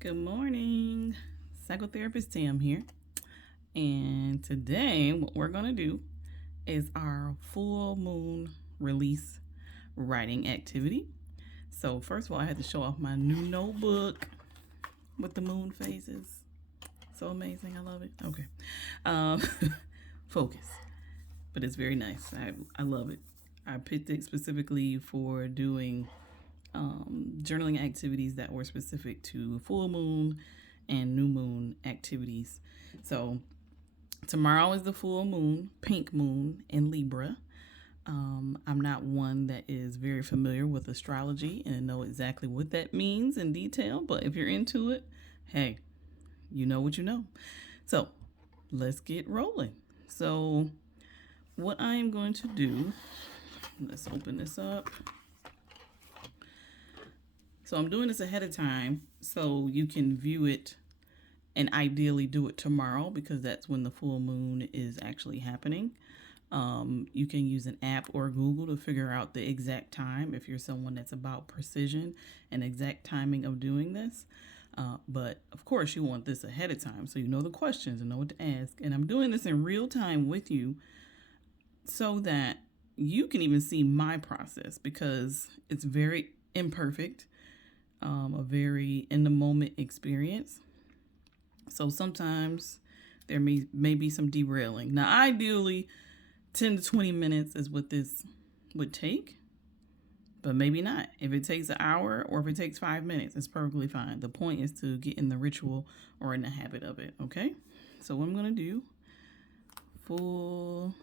Good morning. Psychotherapist Tam here. And today, what we're going to do is our full moon release writing activity. So, first of all, I had to show off my new notebook with the moon phases. So amazing. I love it. Okay. Um, focus. But it's very nice. I love it. I picked it specifically for doing journaling activities that were specific to full moon and new moon activities. So tomorrow is the full moon, pink moon in Libra. I'm not one that is very familiar with astrology and know exactly what that means in detail, but if you're into it, hey, you know what you know. So let's get rolling. So, what I am going to do, let's open this up. So I'm doing this ahead of time so you can view it and ideally do it tomorrow because that's when the full moon is actually happening. You can use an app or Google to figure out the exact time if you're someone that's about precision and exact timing of doing this. But of course, you want this ahead of time so you know the questions and know what to ask. And I'm doing this in real time with you so that you can even see my process because it's very imperfect, a very in the moment experience. So sometimes there may be some derailing. Now, ideally, 10 to 20 minutes is what this would take, but maybe not. If it takes an hour or if it takes 5 minutes, it's perfectly fine. The point is to get in the ritual or in the habit of it, okay? So, what I'm going to do, full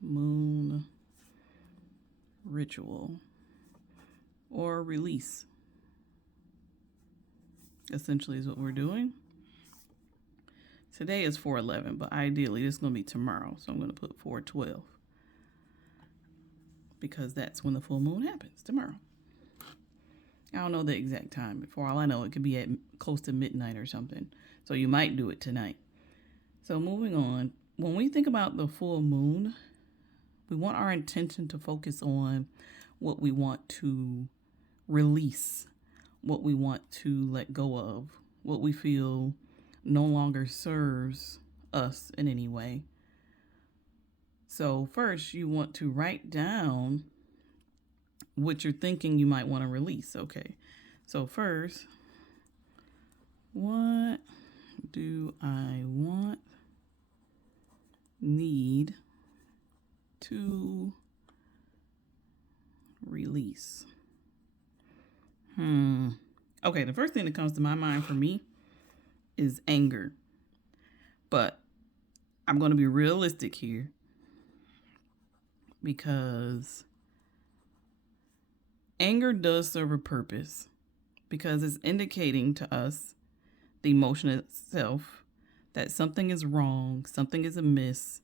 moon ritual or release, essentially, is what we're doing. Today is 4/11, but ideally this is going to be tomorrow. So I'm going to put 4/12 because that's when the full moon happens, tomorrow. I don't know the exact time. For all I know, it could be at close to midnight or something. So you might do it tonight. So moving on, when we think about the full moon, we want our intention to focus on what we want to release, what we want to let go of, what we feel no longer serves us in any way. So, first, you want to write down what you're thinking you might want to release. Okay. So, first, what do I want, need to release? Okay, the first thing that comes to my mind for me is anger. But I'm going to be realistic here because anger does serve a purpose because it's indicating to us, the emotion itself, that something is wrong, something is amiss,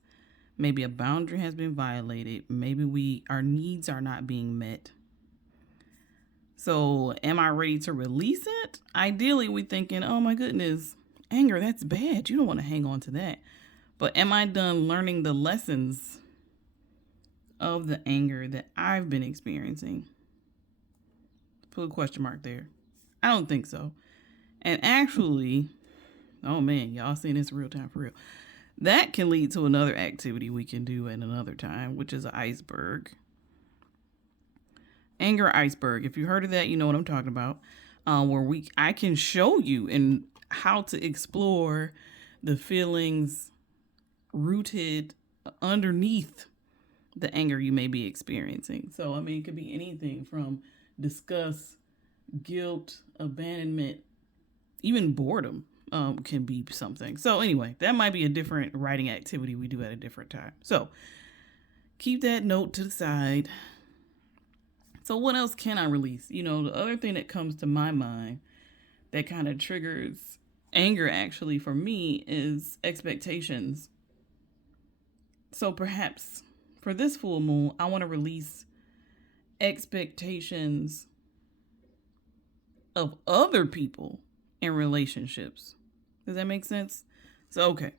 maybe a boundary has been violated, maybe our needs are not being met. So, am I ready to release it? Ideally, we're thinking, oh my goodness, anger, that's bad. You don't want to hang on to that. But am I done learning the lessons of the anger that I've been experiencing? Put a question mark there. I don't think so. And actually, oh man, y'all seeing this real time for real. That can lead to another activity we can do at another time, which is an iceberg. Anger iceberg. If you heard of that, you know what I'm talking about. Where I can show you and how to explore the feelings rooted underneath the anger you may be experiencing. So, I mean, it could be anything from disgust, guilt, abandonment, even boredom can be something. So, anyway, that might be a different writing activity we do at a different time. So, keep that note to the side. So, what else can I release? You know, the other thing that comes to my mind that kind of triggers anger actually for me is expectations. So, perhaps for this full moon, I want to release expectations of other people in relationships. Does that make sense? So, okay.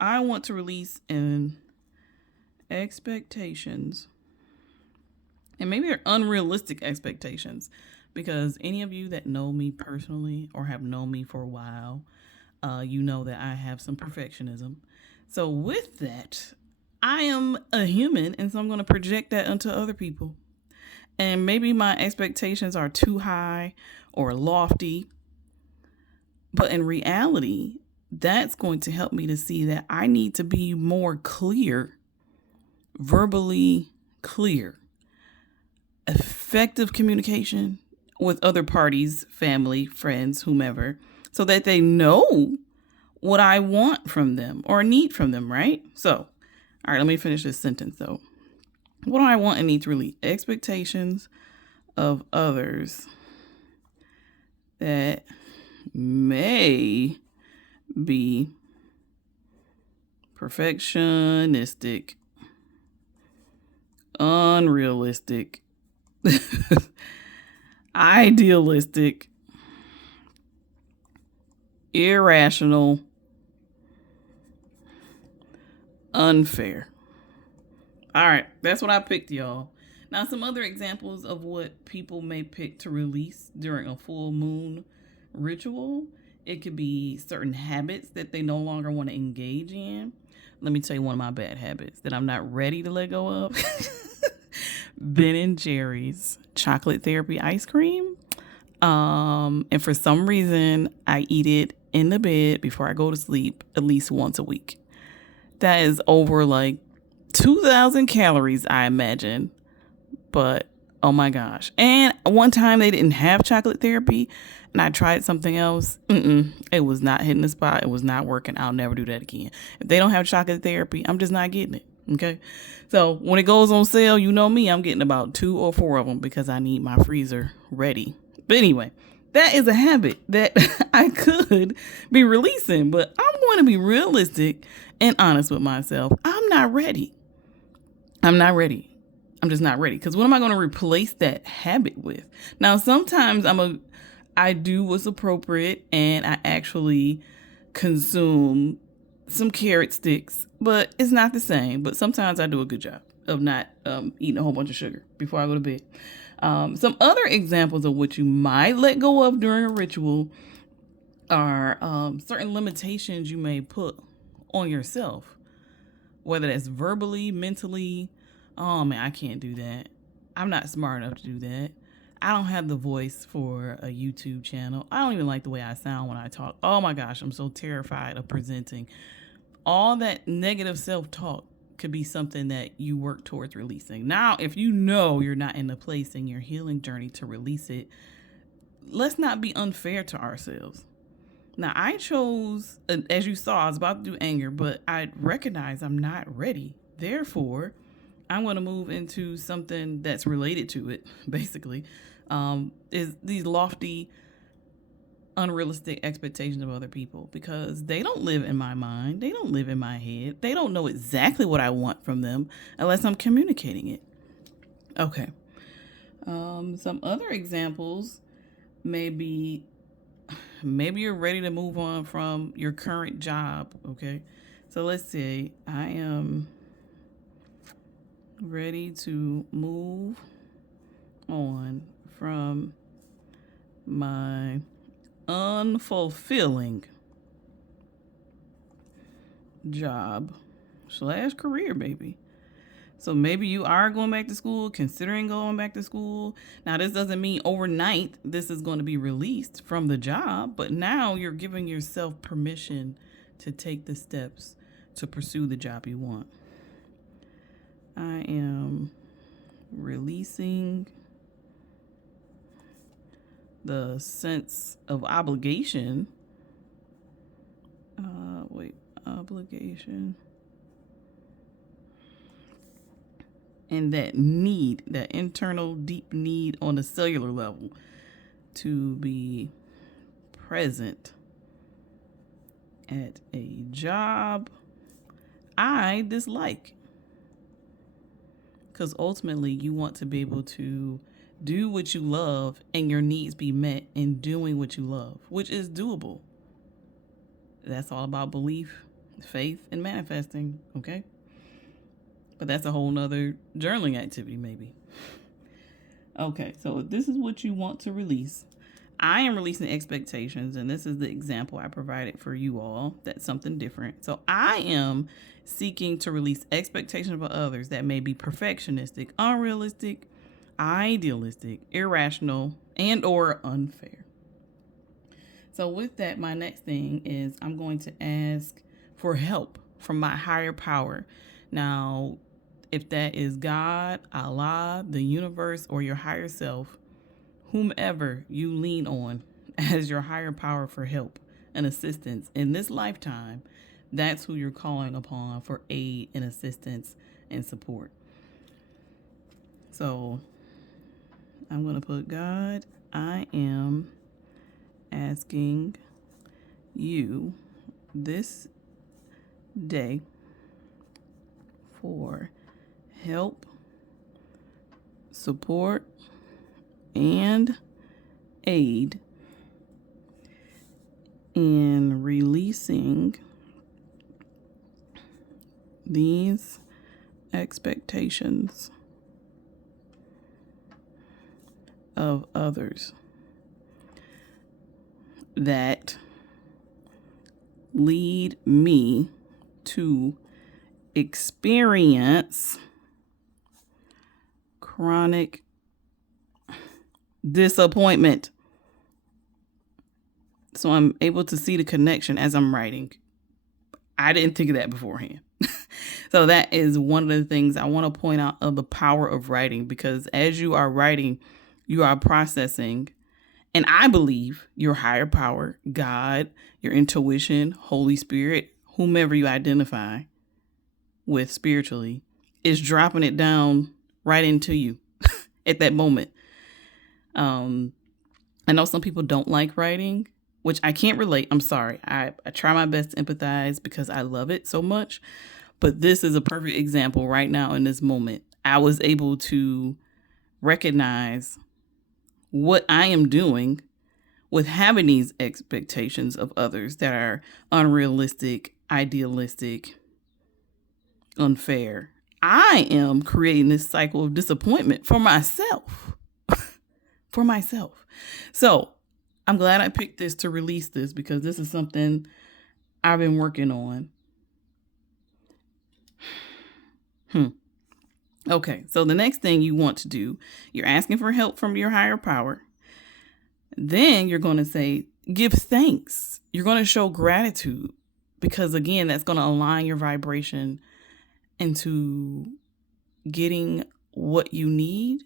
I want to release an expectations, and maybe they're unrealistic expectations, because any of you that know me personally or have known me for a while, you know that I have some perfectionism. So, with that, I am a human, and so I'm going to project that onto other people. And maybe my expectations are too high or lofty, but in reality, that's going to help me to see that I need to be more clear, verbally clear, effective communication with other parties, family, friends, whomever, so that they know what I want from them or need from them, right? So, all right, let me finish this sentence though. What do I want and need to release? Expectations of others that may be perfectionistic, unrealistic, idealistic, irrational, unfair. All right, that's what I picked, y'all. Now, some other examples of what people may pick to release during a full moon ritual. It could be certain habits that they no longer want to engage in. Let me tell you one of my bad habits that I'm not ready to let go of. Ben and Jerry's chocolate therapy ice cream. And for some reason, I eat it in the bed before I go to sleep at least once a week. That is over like 2,000 calories, I imagine. But oh my gosh. And one time they didn't have chocolate therapy and I tried something else. It was not hitting the spot. It was not working. I'll never do that again. If they don't have chocolate therapy, I'm just not getting it. Okay. So when it goes on sale, you know me, I'm getting about 2 or 4 of them because I need my freezer ready. But anyway, that is a habit that I could be releasing, but I'm going to be realistic and honest with myself. I'm not ready. I'm just not ready. Because what am I going to replace that habit with? Now, sometimes I do what's appropriate and I actually consume some carrot sticks, but it's not the same. But sometimes I do a good job of not eating a whole bunch of sugar before I go to bed. Some other examples of what you might let go of during a ritual are certain limitations you may put on yourself, whether that's verbally, mentally. Oh man, I can't do that. I'm not smart enough to do that. I don't have the voice for a YouTube channel. I don't even like the way I sound when I talk. Oh my gosh, I'm so terrified of presenting. All that negative self-talk could be something that you work towards releasing. Now, if you know you're not in the place in your healing journey to release it, let's not be unfair to ourselves. Now, I chose, as you saw, I was about to do anger, but I recognize I'm not ready. Therefore, I'm going to move into something that's related to it, basically, is these lofty, unrealistic expectations of other people, because they don't live in my mind. They don't live in my head. They don't know exactly what I want from them unless I'm communicating it. Okay. Some other examples maybe you're ready to move on from your current job. Okay. So let's say I am ready to move on from my unfulfilling job / career, maybe. So maybe you are going back to school, considering going back to school. Now, this doesn't mean overnight this is going to be released from the job, but now you're giving yourself permission to take the steps to pursue the job you want. I am releasing the sense of obligation. Obligation. And that need, that internal deep need on a cellular level to be present at a job I dislike. Because ultimately, you want to be able to do what you love and your needs be met in doing what you love, which is doable. That's all about belief, faith, and manifesting, okay? But that's a whole nother journaling activity, maybe. Okay, so if this is what you want to release, I am releasing expectations, and this is the example I provided for you all. That's something different. So I am seeking to release expectations of others that may be perfectionistic, unrealistic, idealistic, irrational, and or unfair. So with that, my next thing is I'm going to ask for help from my higher power. Now, if that is God, Allah, the universe, or your higher self, whomever you lean on as your higher power for help and assistance in this lifetime, that's who you're calling upon for aid and assistance and support. So I'm going to put, God, I am asking you this day for help, support, and aid in releasing these expectations of others that lead me to experience chronic disappointment. So I'm able to see the connection as I'm writing. I didn't think of that beforehand. So that is one of the things I want to point out of the power of writing, because as you are writing, you are processing. And I believe your higher power, God, your intuition, Holy Spirit, whomever you identify with spiritually, is dropping it down right into you at that moment. I know some people don't like writing, which I can't relate. I'm sorry. I try my best to empathize because I love it so much. But this is a perfect example right now in this moment. I was able to recognize what I am doing with having these expectations of others that are unrealistic, idealistic, unfair. I am creating this cycle of disappointment for myself. For myself. So I'm glad I picked this to release this, because this is something I've been working on. Okay, so the next thing you want to do, you're asking for help from your higher power. Then you're going to say, give thanks. You're going to show gratitude, because again, that's going to align your vibration into getting what you need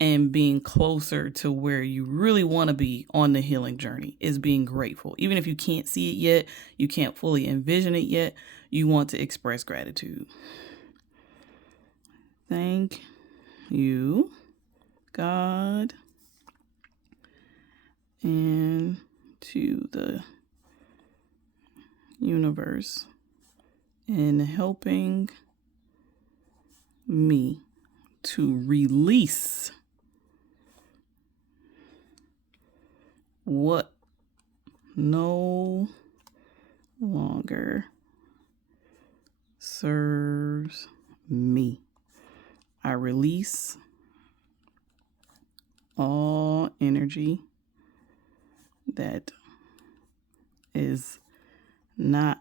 and being closer to where you really want to be on the healing journey, is being grateful. Even if you can't see it yet, you can't fully envision it yet, you want to express gratitude. Thank you, God, and to the universe in helping me to release what no longer serves me. I release all energy that is not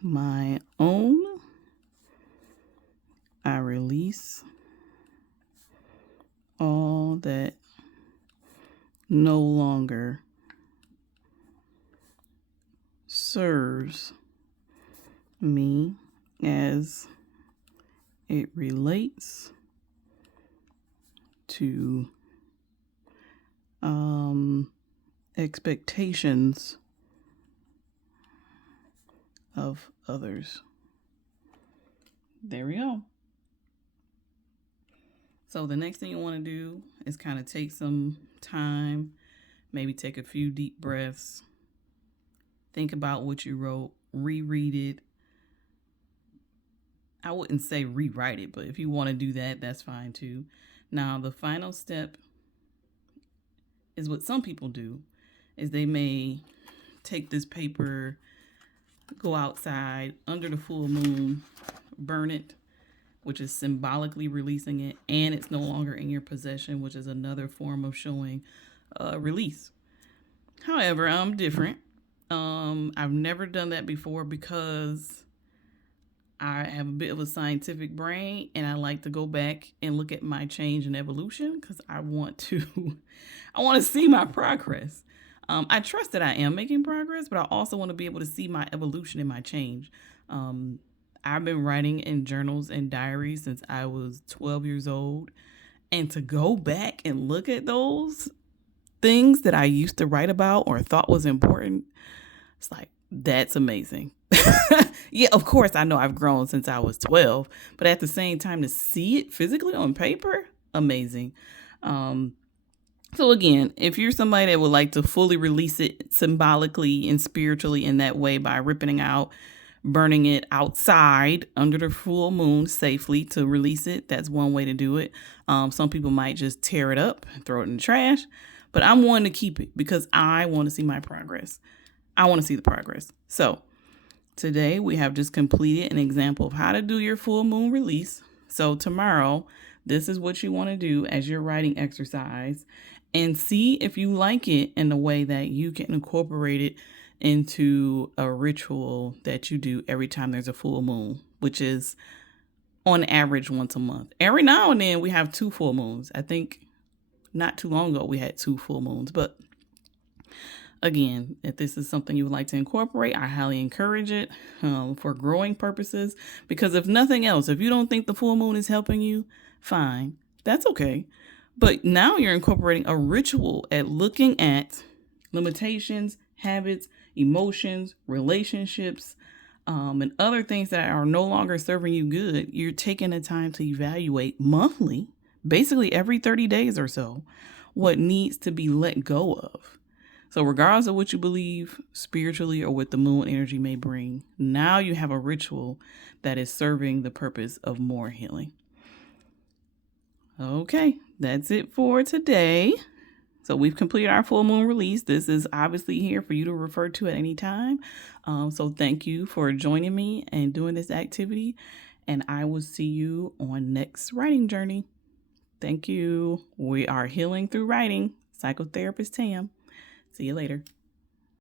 my own. I release all that no longer serves me as it relates to expectations of others. There we go. So the next thing you want to do is kind of take some time, maybe take a few deep breaths, think about what you wrote, reread it. I wouldn't say rewrite it, but if you want to do that, that's fine too. Now, the final step is what some people do, is they may take this paper, go outside under the full moon, burn it, which is symbolically releasing it, and it's no longer in your possession, which is another form of showing release. However, I'm different. I've never done that before because I have a bit of a scientific brain and I like to go back and look at my change and evolution because I want to I want to see my progress. I trust that I am making progress, but I also want to be able to see my evolution and my change. I've been writing in journals and diaries since I was 12 years old. And to go back and look at those things that I used to write about or thought was important, it's like, that's amazing. Yeah, of course, I know I've grown since I was 12, but at the same time, to see it physically on paper, amazing. So, again, if you're somebody that would like to fully release it symbolically and spiritually in that way by ripping it out, burning it outside under the full moon safely to release it, that's one way to do it. Some people might just tear it up and throw it in the trash, but I'm one to keep it because I want to see my progress. I want to see the progress. So today we have just completed an example of how to do your full moon release. So tomorrow, this is what you want to do as your writing exercise and see if you like it in a way that you can incorporate it into a ritual that you do every time there's a full moon, which is on average once a month. Every now and then we have 2 full moons. I think not too long ago we had 2 full moons, but again, if this is something you would like to incorporate, I highly encourage it for growing purposes. Because if nothing else, if you don't think the full moon is helping you, fine, that's okay. But now you're incorporating a ritual at looking at limitations, habits, emotions, relationships, and other things that are no longer serving you good. You're taking the time to evaluate monthly, basically every 30 days or so, what needs to be let go of. So regardless of what you believe spiritually or what the moon energy may bring, now you have a ritual that is serving the purpose of more healing. Okay, that's it for today. So we've completed our full moon release. This is obviously here for you to refer to at any time. So thank you for joining me and doing this activity. And I will see you on next writing journey. Thank you. We are healing through writing. Psychotherapist Tam. See you later.